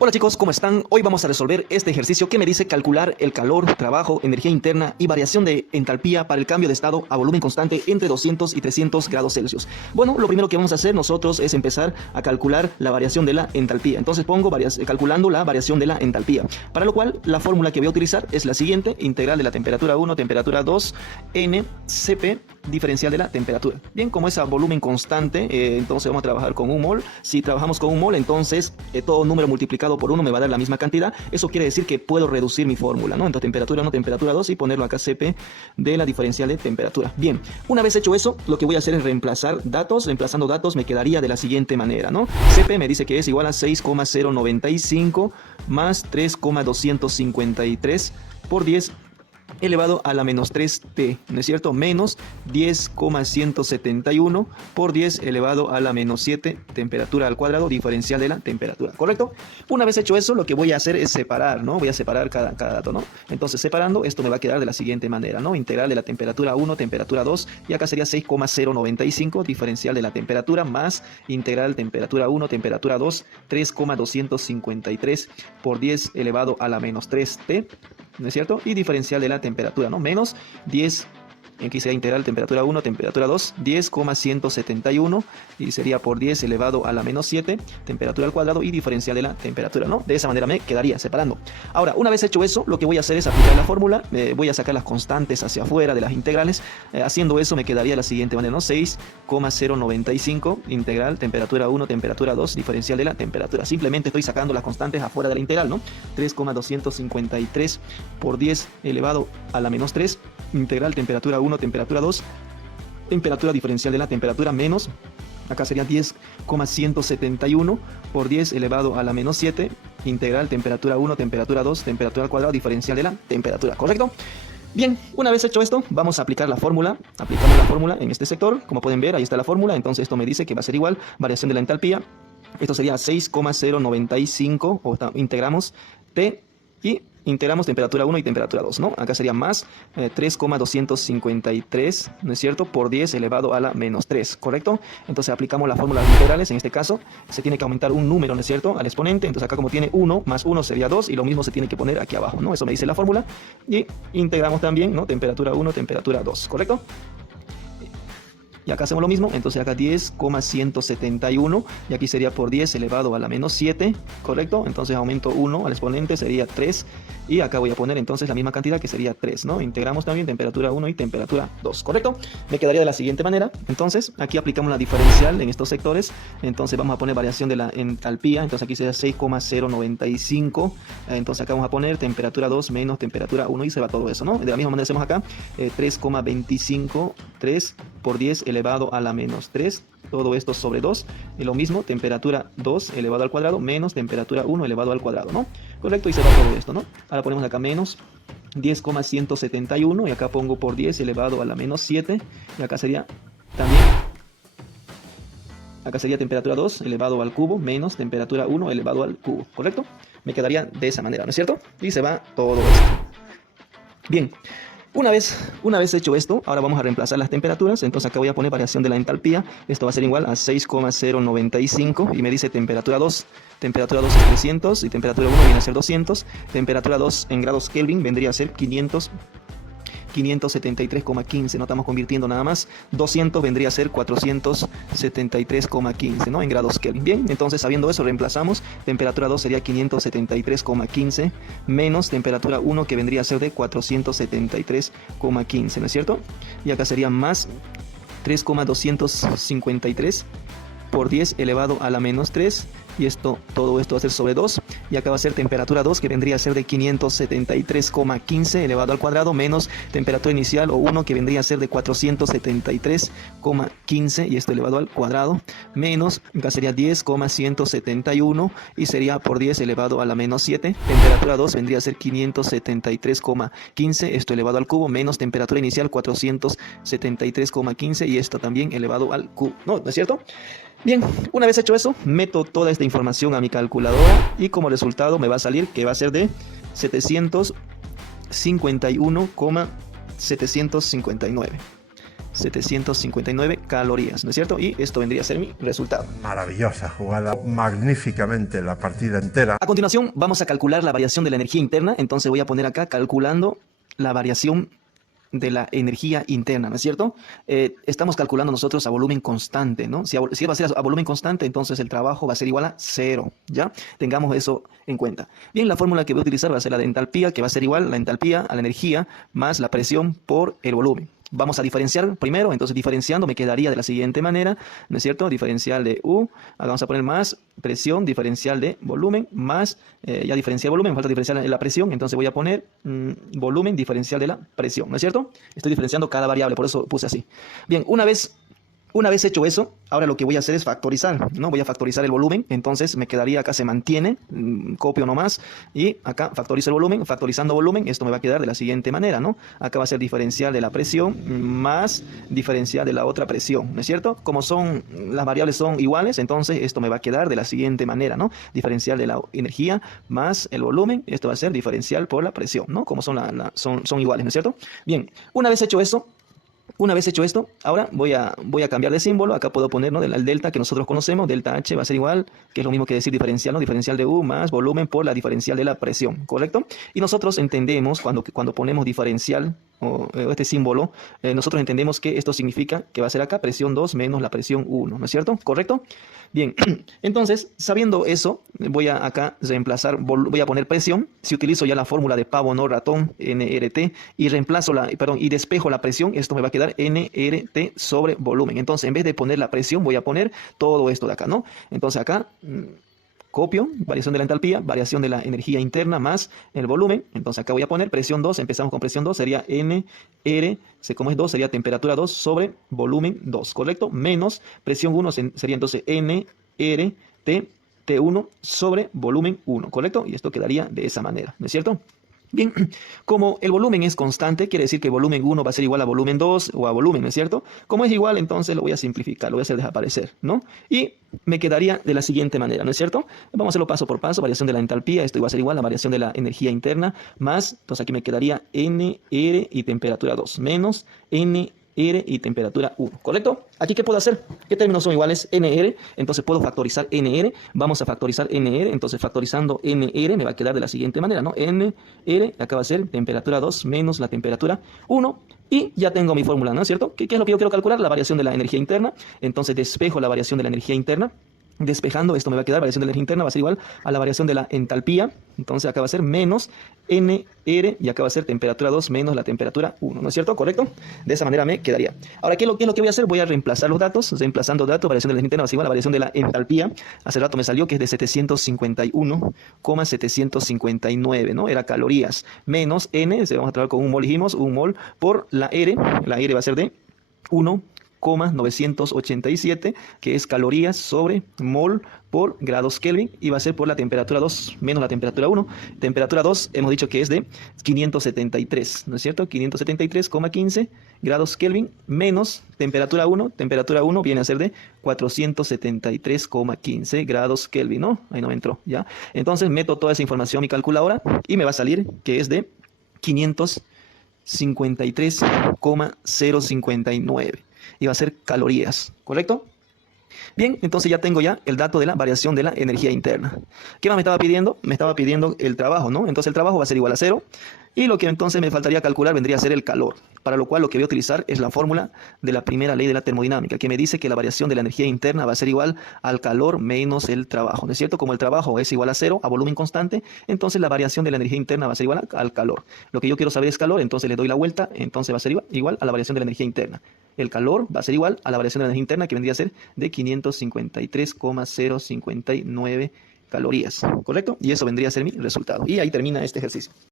Hola chicos, ¿cómo están? Hoy vamos a resolver este ejercicio que me dice calcular el calor, trabajo, energía interna y variación de entalpía para el cambio de estado a volumen constante entre 200 y 300 grados Celsius. Bueno, lo primero que vamos a hacer nosotros es empezar a calcular la variación de la entalpía. Entonces pongo calculando la variación de la entalpía, para lo cual la fórmula que voy a utilizar es la siguiente: integral de la temperatura 1, temperatura 2, n, Cp, diferencial de la temperatura. Bien, como es a volumen constante, entonces vamos a trabajar con un mol. Si trabajamos con un mol, entonces todo número multiplicado por 1 me va a dar la misma cantidad. Eso quiere decir que puedo reducir mi fórmula, ¿no? Entonces temperatura 1, temperatura 2 y ponerlo acá Cp de la diferencial de temperatura. Bien, una vez hecho eso, lo que voy a hacer es reemplazar datos. Reemplazando datos me quedaría de la siguiente manera, ¿no? Cp me dice que es igual a 6,095 más 3,253 por 10 elevado a la menos 3t, ¿no es cierto? Menos 10,171 por 10 elevado a la menos 7, temperatura al cuadrado, diferencial de la temperatura, ¿correcto? Una vez hecho eso, lo que voy a hacer es separar, ¿no? Voy a separar cada dato, ¿no? Entonces, separando, esto me va a quedar de la siguiente manera, ¿no? Integral de la temperatura 1, temperatura 2, y acá sería 6,095, diferencial de la temperatura, más integral temperatura 1, temperatura 2, 3,253 por 10 elevado a la menos 3t, ¿no es cierto? Y diferencial de la temperatura, ¿no? Menos 10, aquí sería integral temperatura 1, temperatura 2, 10,171 y sería por 10 elevado a la menos 7, temperatura al cuadrado y diferencial de la temperatura, ¿no? De esa manera me quedaría separando. Ahora, una vez hecho eso, lo que voy a hacer es aplicar la fórmula. Voy a sacar las constantes hacia afuera de las integrales. Haciendo eso me quedaría de la siguiente manera, ¿no? 6,095 integral temperatura 1, temperatura 2, diferencial de la temperatura. Simplemente estoy sacando las constantes afuera de la integral, ¿no? 3,253 por 10 elevado a la menos 3, integral temperatura 1, temperatura 2, temperatura diferencial de la temperatura, menos, acá sería 10,171 por 10 elevado a la menos 7, integral temperatura 1, temperatura 2, temperatura al cuadrado, diferencial de la temperatura, ¿correcto? Bien, una vez hecho esto, vamos a aplicar la fórmula. Aplicamos la fórmula en este sector. Como pueden ver, ahí está la fórmula. Entonces esto me dice que va a ser igual, variación de la entalpía. Esto sería 6,095, o integramos T y integramos temperatura 1 y temperatura 2, ¿no? Acá sería más 3,253, ¿no es cierto? Por 10 elevado a la menos 3, ¿correcto? Entonces aplicamos la fórmula de las integrales. En este caso se tiene que aumentar un número, ¿no es cierto?, al exponente. Entonces acá, como tiene 1 más 1 sería 2, y lo mismo se tiene que poner aquí abajo, ¿no? Eso me dice la fórmula. Y integramos también, ¿no? Temperatura 1, temperatura 2, ¿correcto? Y acá hacemos lo mismo. Entonces acá 10,171 y aquí sería por 10 elevado a la menos 7, ¿correcto? Entonces aumento 1 al exponente, sería 3, y acá voy a poner entonces la misma cantidad, que sería 3, ¿no? Integramos también temperatura 1 y temperatura 2, ¿correcto? Me quedaría de la siguiente manera. Entonces aquí aplicamos la diferencial en estos sectores. Entonces vamos a poner variación de la entalpía. Entonces aquí sería 6,095. Entonces acá vamos a poner temperatura 2 menos temperatura 1 y se va todo eso, ¿no? De la misma manera hacemos acá 3,25, 3 por 10 elevado a la menos 3, todo esto sobre 2, y lo mismo, temperatura 2 elevado al cuadrado menos temperatura 1 elevado al cuadrado, ¿no? Correcto, y se va todo esto, ¿no? Ahora ponemos acá menos 10,171 y acá pongo por 10 elevado a la menos 7, y acá sería también, acá sería temperatura 2 elevado al cubo menos temperatura 1 elevado al cubo, ¿correcto? Me quedaría de esa manera, ¿no es cierto? Y se va todo esto. Bien. Una vez hecho esto, ahora vamos a reemplazar las temperaturas. Entonces acá voy a poner variación de la entalpía. Esto va a ser igual a 6,095 y me dice temperatura 2. Temperatura 2 es 300 y temperatura 1 viene a ser 200. Temperatura 2 en grados Kelvin vendría a ser 573,15, no estamos convirtiendo nada más. 200 vendría a ser 473,15, ¿no? En grados Kelvin. Bien, entonces sabiendo eso, reemplazamos. Temperatura 2 sería 573,15 menos temperatura 1, que vendría a ser de 473,15, ¿no es cierto? Y acá sería más 3,253 por 10 elevado a la menos 3, y todo esto va a ser sobre 2, y acá va a ser temperatura 2, que vendría a ser de 573,15 elevado al cuadrado menos temperatura inicial, o 1, que vendría a ser de 473,15, y esto elevado al cuadrado, menos, acá sería 10,171 y sería por 10 elevado a la menos 7, temperatura 2 vendría a ser 573,15, esto elevado al cubo, menos temperatura inicial 473,15 y esto también elevado al cubo, ¿no es cierto? Bien, una vez hecho eso, meto toda esta información a mi calculadora y como resultado me va a salir que va a ser de 751,759. 759 calorías, ¿no es cierto? Y esto vendría a ser mi resultado. Maravillosa jugada, magníficamente la partida entera. A continuación vamos a calcular la variación de la energía interna, entonces voy a poner acá calculando la variación de la energía interna, ¿no es cierto? Estamos calculando nosotros a volumen constante, ¿no? Si va a ser a volumen constante, entonces el trabajo va a ser igual a 0, ¿ya? Tengamos eso en cuenta. Bien, la fórmula que voy a utilizar va a ser la de entalpía, que va a ser igual la entalpía a la energía más la presión por el volumen. Vamos a diferenciar primero, entonces diferenciando me quedaría de la siguiente manera, ¿no es cierto? Diferencial de U, vamos a poner más presión, diferencial de volumen, más, ya diferencial de volumen, me falta diferencial de la presión, entonces voy a poner volumen, diferencial de la presión, ¿no es cierto? Estoy diferenciando cada variable, por eso puse así. Bien, una vez hecho eso, ahora lo que voy a hacer es factorizar, ¿no? Voy a factorizar el volumen, entonces me quedaría acá se mantiene, copio nomás, y acá factorizo el volumen, factorizando volumen, esto me va a quedar de la siguiente manera, ¿no? Acá va a ser diferencial de la presión más diferencial de la otra presión, ¿no es cierto? Como las variables son iguales, entonces esto me va a quedar de la siguiente manera, ¿no? Diferencial de la energía más el volumen, esto va a ser diferencial por la presión, ¿no? Como son iguales, ¿no es cierto? Bien, una vez hecho esto, ahora voy a cambiar de símbolo. Acá puedo poner, ¿no?, el delta que nosotros conocemos. Delta H va a ser igual, que es lo mismo que decir diferencial, ¿no? Diferencial de U más volumen por la diferencial de la presión, ¿correcto? Y nosotros entendemos cuando ponemos diferencial o este símbolo, nosotros entendemos que esto significa que va a ser acá presión 2 menos la presión 1, ¿no es cierto? ¿Correcto? Bien, entonces, sabiendo eso, voy a acá reemplazar, voy a poner presión. Si utilizo ya la fórmula de pavo no ratón, NRT, y y despejo la presión, esto me va a quedar NRT sobre volumen. Entonces, en vez de poner la presión, voy a poner todo esto de acá, ¿no? Entonces, acá copio, variación de la entalpía, variación de la energía interna más el volumen. Entonces acá voy a poner presión 2, empezamos con presión 2, sería NR, como es 2, sería temperatura 2 sobre volumen 2, ¿correcto? Menos presión 1 sería entonces NRT, T1 sobre volumen 1, ¿correcto? Y esto quedaría de esa manera, ¿no es cierto? Bien, como el volumen es constante, quiere decir que volumen 1 va a ser igual a volumen 2 o a volumen, ¿no es cierto? Como es igual, entonces lo voy a simplificar, lo voy a hacer desaparecer, ¿no? Y me quedaría de la siguiente manera, ¿no es cierto? Vamos a hacerlo paso por paso, variación de la entalpía, esto va a ser igual a la variación de la energía interna, más, entonces aquí me quedaría NR y temperatura 2, menos NR y temperatura 1, ¿correcto? Aquí, ¿qué puedo hacer? ¿Qué términos son iguales? NR, entonces puedo factorizar NR, vamos a factorizar NR, entonces factorizando NR me va a quedar de la siguiente manera, ¿no? NR, acá va a ser temperatura 2 menos la temperatura 1, y ya tengo mi fórmula, ¿no es cierto? ¿Qué es lo que yo quiero calcular? La variación de la energía interna, entonces despejo la variación de la energía interna. Despejando, esto me va a quedar, variación de la energía interna va a ser igual a la variación de la entalpía, entonces acá va a ser menos NR y acá va a ser temperatura 2 menos la temperatura 1, ¿no es cierto? ¿Correcto? De esa manera me quedaría. Ahora, ¿qué es lo que voy a hacer? Voy a reemplazar los datos, reemplazando datos, variación de la energía interna va a ser igual a la variación de la entalpía, hace rato me salió que es de 751,759, ¿no? Era calorías, menos N, vamos a trabajar con un mol, dijimos, un mol por la R va a ser de 1,987, que es calorías sobre mol por grados Kelvin, y va a ser por la temperatura 2 menos la temperatura 1. Temperatura 2 hemos dicho que es de 573, ¿no es cierto? 573,15 grados Kelvin menos temperatura 1. Temperatura 1 viene a ser de 473,15 grados Kelvin, ¿no? Ahí no me entró, ¿ya? Entonces meto toda esa información en mi calculadora y me va a salir que es de 553,059. Y va a ser calorías, ¿correcto? Bien, entonces ya tengo el dato de la variación de la energía interna. ¿Qué más me estaba pidiendo? Me estaba pidiendo el trabajo, ¿no? Entonces el trabajo va a ser igual a 0. Y lo que entonces me faltaría calcular vendría a ser el calor. Para lo cual lo que voy a utilizar es la fórmula de la primera ley de la termodinámica, que me dice que la variación de la energía interna va a ser igual al calor menos el trabajo, ¿no es cierto? Como el trabajo es igual a 0, a volumen constante, entonces la variación de la energía interna va a ser igual al calor. Lo que yo quiero saber es calor, entonces le doy la vuelta, entonces va a ser igual a la variación de la energía interna. El calor va a ser igual a la variación de la energía interna, que vendría a ser de 553,059 calorías, ¿correcto? Y eso vendría a ser mi resultado. Y ahí termina este ejercicio.